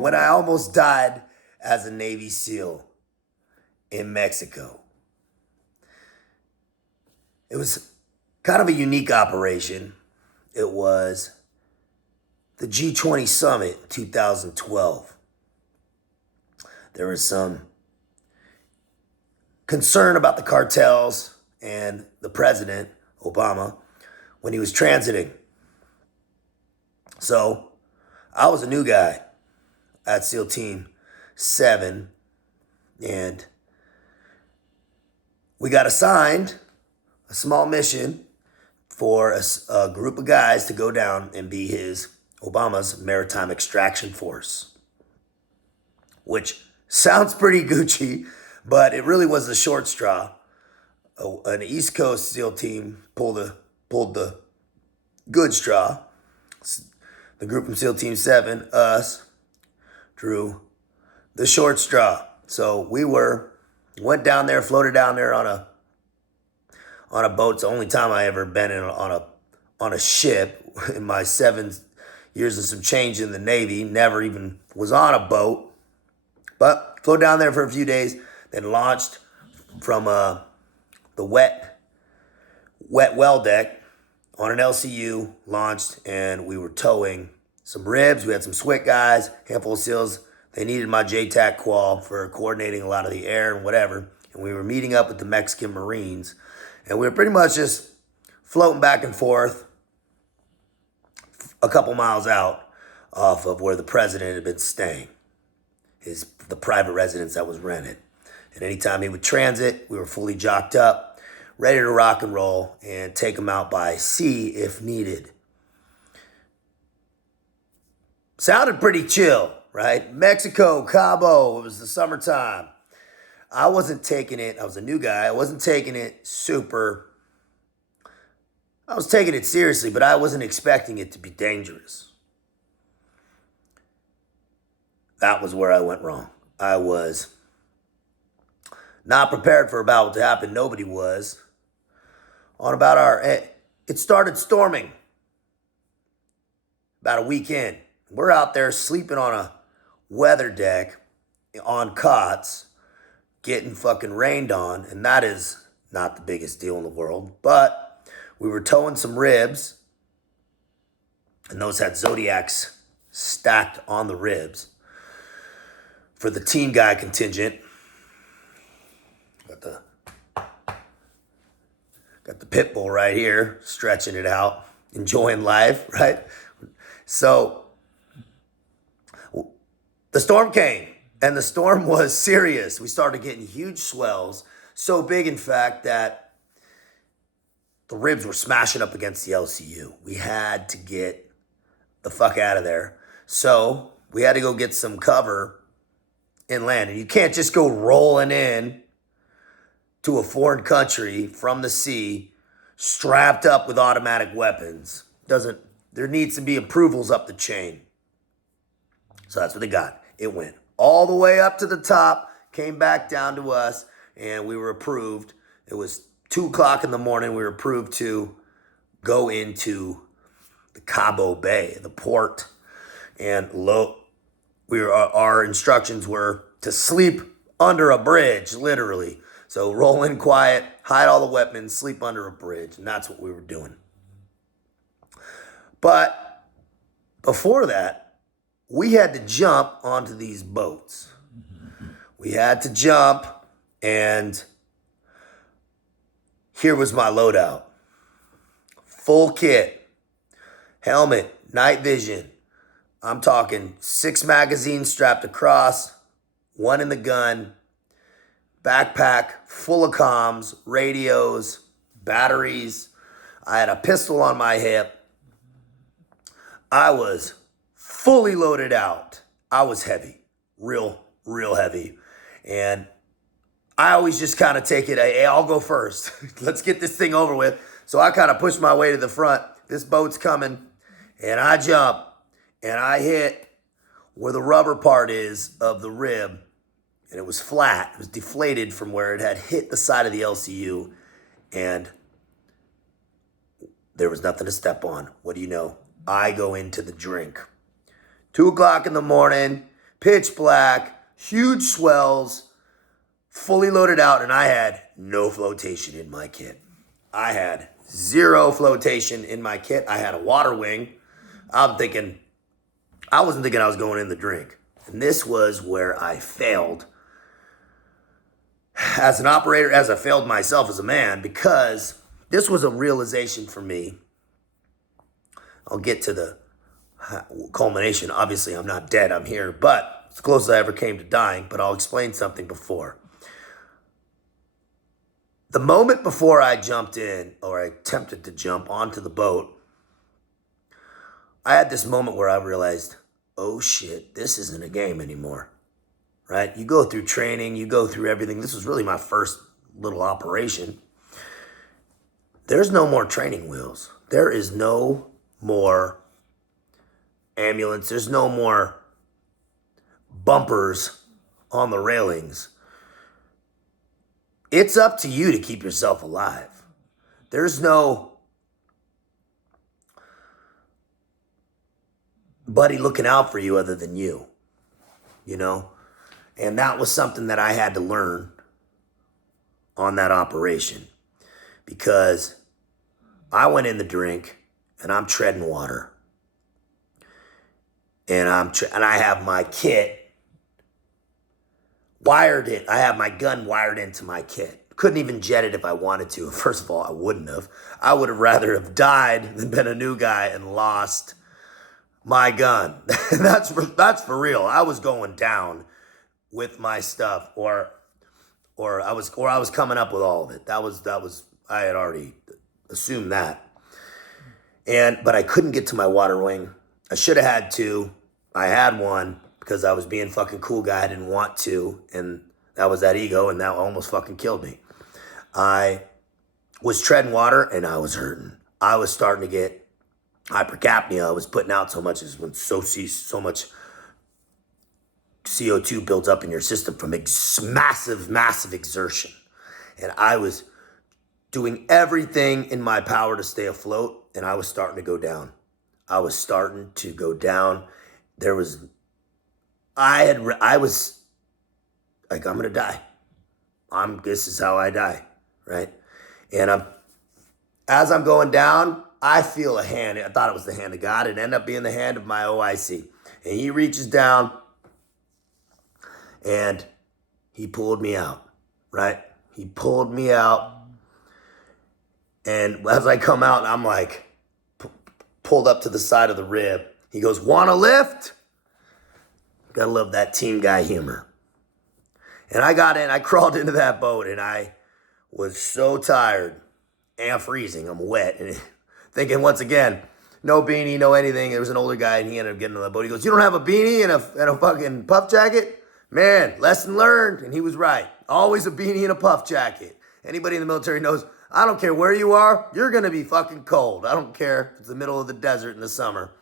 when I almost died as a Navy SEAL in Mexico. It was kind of a unique operation. It was the G20 Summit in 2012. There was some concern about the cartels and the president, Obama, when he was transiting. So I was a new guy at SEAL Team 7, and we got assigned a small mission for a group of guys to go down and be Obama's maritime extraction force, which sounds pretty Gucci, but it really was the short straw. An East Coast SEAL team pulled the good straw. The group from SEAL Team 7, us, drew the short straw. So we went down there, floated down there on a boat. It's the only time I ever been on a ship in my 7 years and some change in the Navy. Never even was on a boat. But flew down there for a few days, then launched from the wet well deck on an LCU, launched, and we were towing some ribs. We had some SWIT guys, handful of SEALs. They needed my JTAC qual for coordinating a lot of the air and whatever. And we were meeting up with the Mexican Marines. And we were pretty much just floating back and forth a couple miles out off of where the president had been staying, the private residence that was rented. And anytime he would transit, we were fully jocked up, ready to rock and roll and take him out by sea if needed. Sounded pretty chill, right? Mexico, Cabo, it was the summertime. I wasn't taking it, I was a new guy, I wasn't taking it I was taking it seriously, but I wasn't expecting it to be dangerous. That was where I went wrong. I was not prepared for about what to happen. Nobody was. It started storming about a week in. We're out there sleeping on a weather deck on cots, getting fucking rained on, and that is not the biggest deal in the world. But we were towing some ribs, and those had Zodiacs stacked on the ribs for the team guy contingent. Got the pit bull right here, stretching it out, enjoying life, right? So the storm came, and the storm was serious. We started getting huge swells, so big, in fact, that the ribs were smashing up against the LCU. We had to get the fuck out of there. So we had to go get some cover inland. And you can't just go rolling in to a foreign country from the sea strapped up with automatic weapons. There needs to be approvals up the chain. So that's what they got. It went all the way up to the top, came back down to us, and we were approved. It was 2 o'clock in the morning. We were approved to go into the Cabo Bay, the port, and our instructions were to sleep under a bridge, literally. So roll in quiet, hide all the weapons, sleep under a bridge, and that's what we were doing. But before that, we had to jump onto these boats. We had to jump, and here was my loadout. Full kit, helmet, night vision. I'm talking 6 magazines strapped across, 1 in the gun, backpack full of comms, radios, batteries. I had a pistol on my hip. I was fully loaded out. I was heavy, real heavy. And I always just kind of take it, hey, I'll go first. Let's get this thing over with. So I kind of push my way to the front. This boat's coming, and I jump, and I hit where the rubber part is of the rib, and it was flat. It was deflated from where it had hit the side of the LCU, and there was nothing to step on. What do you know? I go into the drink. 2 o'clock in the morning, pitch black, huge swells, fully loaded out, and I had no flotation in my kit. I had zero flotation in my kit. I had a water wing. I wasn't thinking I was going in the drink. And this was where I failed as an operator, as I failed myself as a man, because this was a realization for me. I'll get to the culmination. Obviously, I'm not dead. I'm here, but it's the closest I ever came to dying. But I'll explain something before. The moment before I jumped in, or I attempted to jump onto the boat, I had this moment where I realized, oh shit, this isn't a game anymore, right? You go through training, you go through everything. This was really my first little operation. There's no more training wheels. There is no more ambulance. There's no more bumpers on the railings. It's up to you to keep yourself alive. There's no buddy looking out for you other than you, you know? And that was something that I had to learn on that operation, because I went in the drink and I'm treading water. And I have my kit wired in. I have my gun wired into my kit. Couldn't even jet it if I wanted to. First of all, I wouldn't have. I would have rather have died than been a new guy and lost my gun. That's for real. I was going down with my stuff, or I was coming up with all of it. That was I had already assumed that. But I couldn't get to my water wing. I should have had two. I had one because I was being fucking cool guy. I didn't want to, and that was that ego, and that almost fucking killed me. I was treading water and I was hurting. I was starting to get hypercapnia. I was putting out so much, when so much CO2 builds up in your system from massive exertion. And I was doing everything in my power to stay afloat, and I was starting to go down. I was like, I'm gonna die. This is how I die, right? And as I'm going down, I feel a hand. I thought it was the hand of God. It ended up being the hand of my OIC. And he reaches down and he pulled me out, right? He pulled me out. And as I come out, I'm like, pulled up to the side of the rib. He goes, "Want to lift?" Gotta love that team guy humor. And I got in, I crawled into that boat, and I was so tired and freezing. I'm wet. And thinking, once again, no beanie, no anything. There was an older guy, and he ended up getting on the boat. He goes, "You don't have a beanie and a fucking puff jacket?" Man, lesson learned. And he was right. Always a beanie and a puff jacket. Anybody in the military knows, I don't care where you are, you're going to be fucking cold. I don't care if it's the middle of the desert in the summer.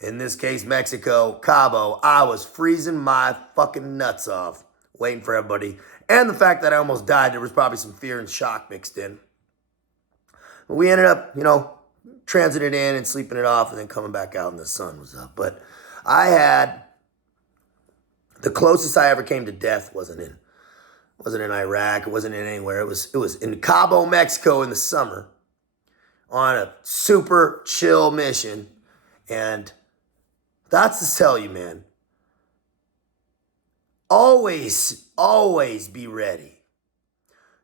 In this case, Mexico, Cabo, I was freezing my fucking nuts off, waiting for everybody. And the fact that I almost died, there was probably some fear and shock mixed in. But we ended up, transiting in and sleeping it off and then coming back out and the sun was up. But I had, the closest I ever came to death wasn't in Iraq. It wasn't in anywhere. It was in Cabo, Mexico in the summer on a super chill mission. And that's to tell you, man, always be ready.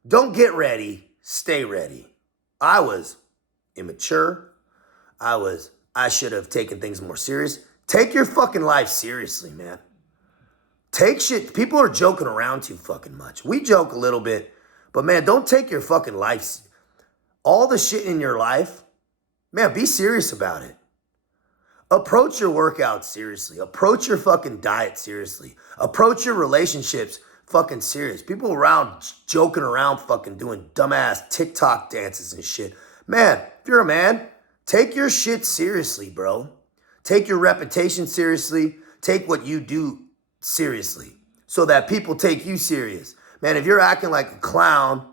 Don't get ready, stay ready. I was immature. I should have taken things more serious. Take your fucking life seriously, man. Take shit. People are joking around too fucking much. We joke a little bit, but man, don't take your fucking life. All the shit in your life, man, be serious about it. Approach your workouts seriously. Approach your fucking diet seriously. Approach your relationships fucking serious. People around joking around fucking doing dumbass TikTok dances and shit. Man, if you're a man, take your shit seriously, bro. Take your reputation seriously. Take what you do seriously so that people take you serious. Man, if you're acting like a clown,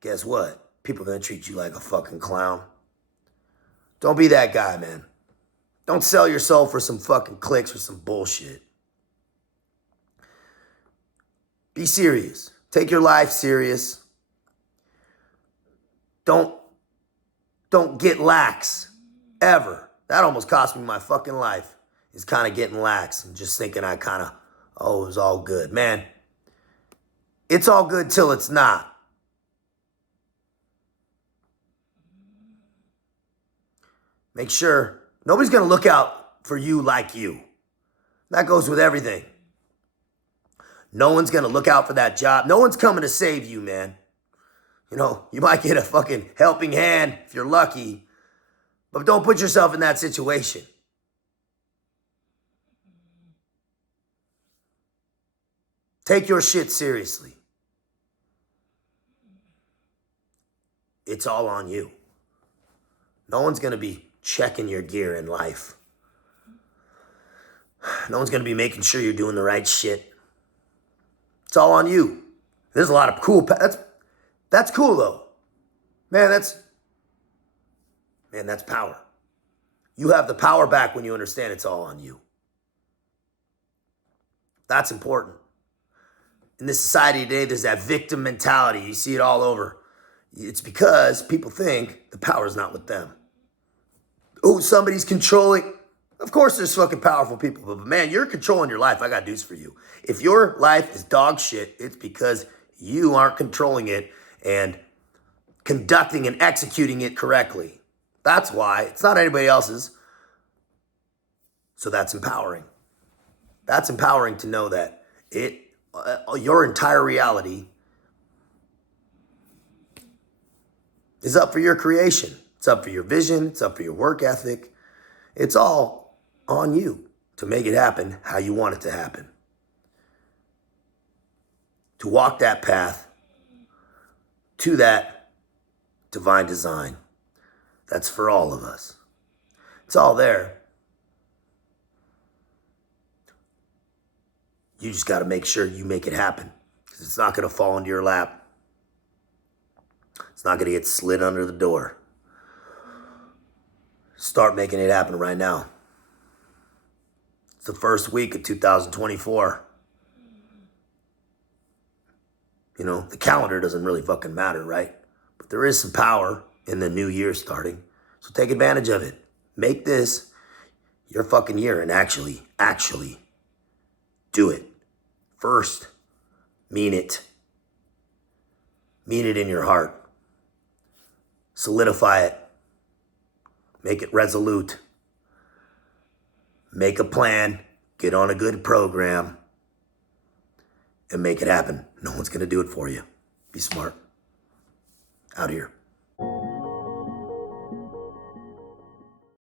guess what? People are going to treat you like a fucking clown. Don't be that guy, man. Don't sell your soul for some fucking clicks or some bullshit. Be serious. Take your life serious. Don't get lax. Ever. That almost cost me my fucking life. Is kind of getting lax and just thinking it was all good. Man, it's all good till it's not. Make sure nobody's going to look out for you like you. That goes with everything. No one's going to look out for that job. No one's coming to save you, man. You know, you might get a fucking helping hand if you're lucky, but don't put yourself in that situation. Take your shit seriously. It's all on you. No one's going to be checking your gear in life. No one's going to be making sure you're doing the right shit. It's all on you. There's a lot of cool... That's cool, though. Man, that's power. You have the power back when you understand it's all on you. That's important. In this society today, there's that victim mentality. You see it all over. It's because people think the power's not with them. Oh, somebody's controlling. Of course there's fucking powerful people, but man, you're controlling your life. I got news for you. If your life is dog shit, it's because you aren't controlling it and conducting and executing it correctly. That's why. It's not anybody else's. So that's empowering. That's empowering to know that your entire reality is up for your creation. It's up for your vision. It's up for your work ethic. It's all on you to make it happen how you want it to happen. To walk that path to that divine design. That's for all of us. It's all there. You just got to make sure you make it happen, because it's not going to fall into your lap. It's not going to get slid under the door. Start making it happen right now. It's the first week of 2024. You know, the calendar doesn't really fucking matter, right? But there is some power in the new year starting. So take advantage of it. Make this your fucking year and actually do it. First, mean it. Mean it in your heart. Solidify it. Make it resolute. Make a plan. Get on a good program. And make it happen. No one's going to do it for you. Be smart. Out here.